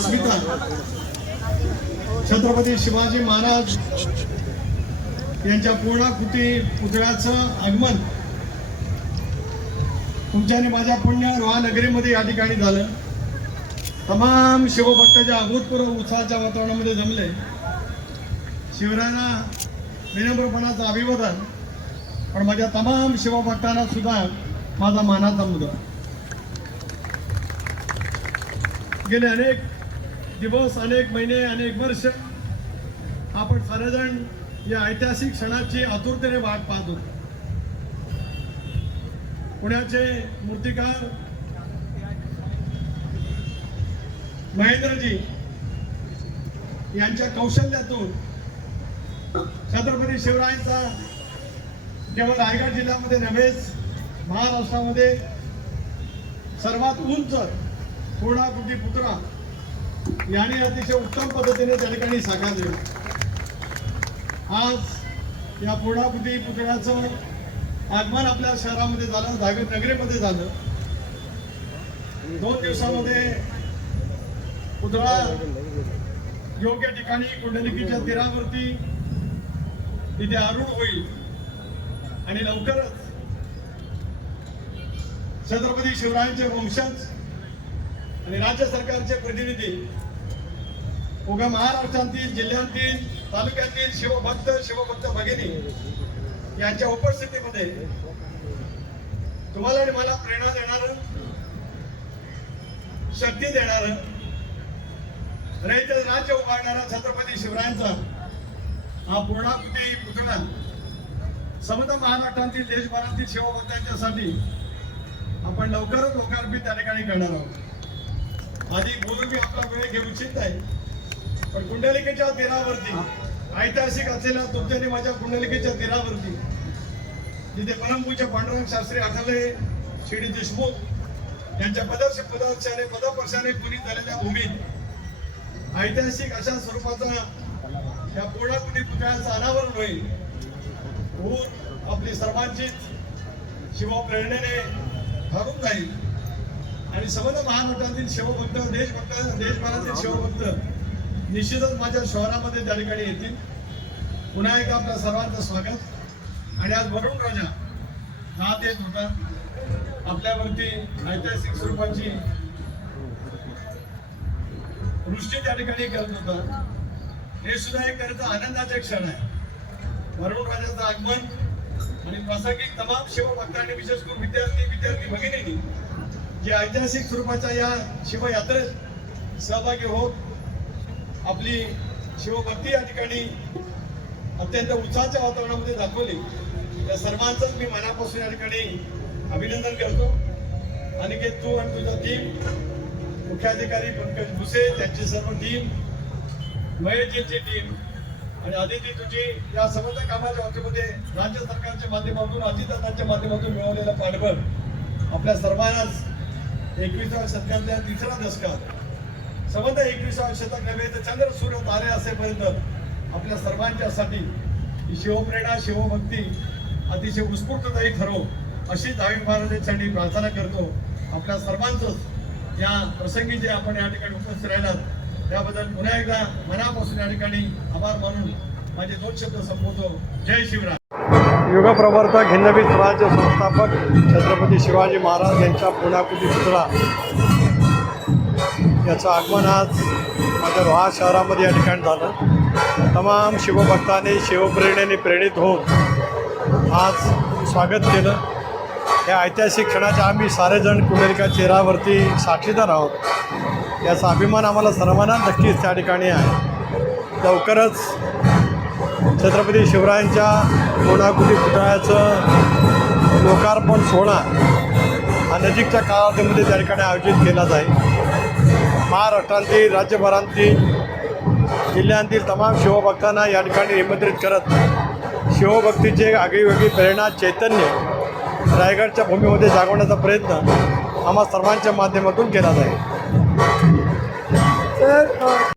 अस्मिता। छत्रपती शिवाजी महाराज यांच्या पूर्णाकृती पुतळ्याचं आगमन तुमच्या आणि माझ्या पुण्य रोहानगरीमध्ये या ठिकाणी झालं. तमाम शिवभक्ताच्या अभूतपूर्व उत्साहाच्या वातावरणामध्ये जमले. शिवरायांना विनम्रपणाचं अभिवादन पण माझ्या तमाम शिवभक्तांना सुद्धा माझा मानाचा मुद्दा. गेले अनेक दिवस अनेक महिने अनेक वर्ष आपण सर्वजण या ऐतिहासिक क्षणाची आतुरतेने वाट पाहत. होतो पुण्याचे मूर्तिकार महेंद्रजी यांच्या कौशल्यातून छत्रपती शिवरायांचा केवळ रायगड जिल्ह्यामध्ये नव्हेच महाराष्ट्रामध्ये सर्वात उंच पूर्णाकृती पुतळा याने अतिशय उत्तम पद्धतीने त्या ठिकाणी साकार दिला. आज या पूर्णाकृती पुतळ्याचं आगमन आपल्या शहरामध्ये झालं धागड नगरीमध्ये झालं. दोन दिवसामध्ये पुतळा योग्य ठिकाणी कुंडलिकीच्या तीरावरती तिथे आरूढ होईल आणि लवकरच छत्रपती शिवरायांचे वंशज आणि राज्य सरकारचे प्रतिनिधी उगा महाराष्ट्रातील जिल्ह्यातील तालुक्यातील शिवभक्त शिवभक्त भगिनी यांच्या उपस्थितीमध्ये तुम्हाला आणि मला प्रेरणा देणार शक्ती देणार रहित राज्य उभारणारा छत्रपती शिवरायांचा हा पूर्णाकृती पुतळा समता महाराष्ट्रातील देशभरातील शिवभक्तांच्यासाठी आपण लवकरच लोकार्पित त्या ठिकाणी करणार आहोत. आधी बोलून मी आपला वेळ घेऊ इच्छित नाही. पण कुंडलिकेच्या तीरावरती ऐतिहासिक असलेल्या तुमच्याने माझ्या कुंडलिकेच्या तीरावरती जिथे परमपूज्य पांडुरंग शास्त्री आठवले शिडी देशमुख यांच्या पदर्श पदार्शाने पदपर्शाने पुनीत झालेल्या भूमीत ऐतिहासिक अशा स्वरूपाचा या पूर्णाकृती पुतळ्याचं अनावरण होईल. ऊर आपली सर्वांचीच शिवप्रेरणेने ठरून जाईल. आणि समजा महाराष्ट्रातील शिवभक्त देशभक्त देशभरातील शिवभक्त निश्चितच माझ्या शहरामध्ये त्या ठिकाणी येतील. पुन्हा एकदा आपल्या सर्वांचं स्वागत. आणि आज वरुण राजा हा येत होता. आपल्यावरती ऐतिहासिक स्वरूपाची वृष्टी त्या ठिकाणी करत होता. हे सुद्धा एक त्याचा आनंदाचे क्षण आहे. वरुण राजाचं आगमन आणि प्रासंगिक तमाम शिवभक्तांनी विशेष करून विद्यार्थी विद्यार्थी भगिनींनी जे ऐतिहासिक स्वरूपाच्या या शिवयात्रेत सहभागी होत आपली शिवभक्ती या ठिकाणी अत्यंत उत्साहाच्या वातावरणामध्ये दाखवली. त्या सर्वांचंच मी मनापासून या ठिकाणी अभिनंदन करतो. अनिकेत तू आणि तुझा टीम मुख्याधिकारी पंकज भुसे त्यांची सर्व टीम महेशजींची टीम आणि आदिती तुझी या समजा कामाच्या बाबतीमध्ये राज्य सरकारच्या माध्यमातून अतिदानाच्या माध्यमातून मिळवलेलं पाठबळ आपल्या सर्वांनाच एकविसाव्या शतकातल्या तिसरा दशकात. समज एकविसाव्या शतक नव्हे तर चंद्र सूर्य तारे असेपर्यंत आपल्या सर्वांच्यासाठी ही शिवप्रेरणा शिवभक्ती अतिशय उत्स्फूर्तदायी ठरो अशी दहावी महाराजांसाठी प्रार्थना करतो. आपल्या सर्वांचंच या प्रसंगी जे आपण या ठिकाणी उपस्थित राहिलात त्याबद्दल पुन्हा एकदा मनापासून या ठिकाणी आभार मानून माझे दोन शब्द संपवतो. जय शिवराय. युगप्रवर्तक हिंदवी स्वराज्य संस्थापक छत्रपती शिवाजी महाराज यांच्या पुण्याकृती पुतळा. याचं आगमन आज माझ्या रोहा शहरामध्ये या ठिकाणी झालं. तमाम शिवभक्तांनी शिवप्रेरणेने प्रेरित होऊन आज स्वागत केलं. या ऐतिहासिक क्षणाच्या आम्ही सारेजण कुमेरिका चेहरावरती साक्षीदार आहोत. याचा अभिमान आम्हाला सर्वांना नक्कीच त्या ठिकाणी आहे. लवकरच छत्रपती शिवरायांच्या पूर्णाकृती पुतळ्याचं लोकार्पण सोहळा हा नजीकच्या काळामध्ये त्या ठिकाणी आयोजित केला जाईल. महाराष्ट्रातील राज्यभरांतील जिल्ह्यांतील तमाम शिवभक्तांना या ठिकाणी निमंत्रित करत शिवभक्तीचे आगळीवेगळी प्रेरणा चैतन्य रायगडच्या भूमीमध्ये जागवण्याचा प्रयत्न आम्हा सर्वांच्या माध्यमातून केला जाईल. तर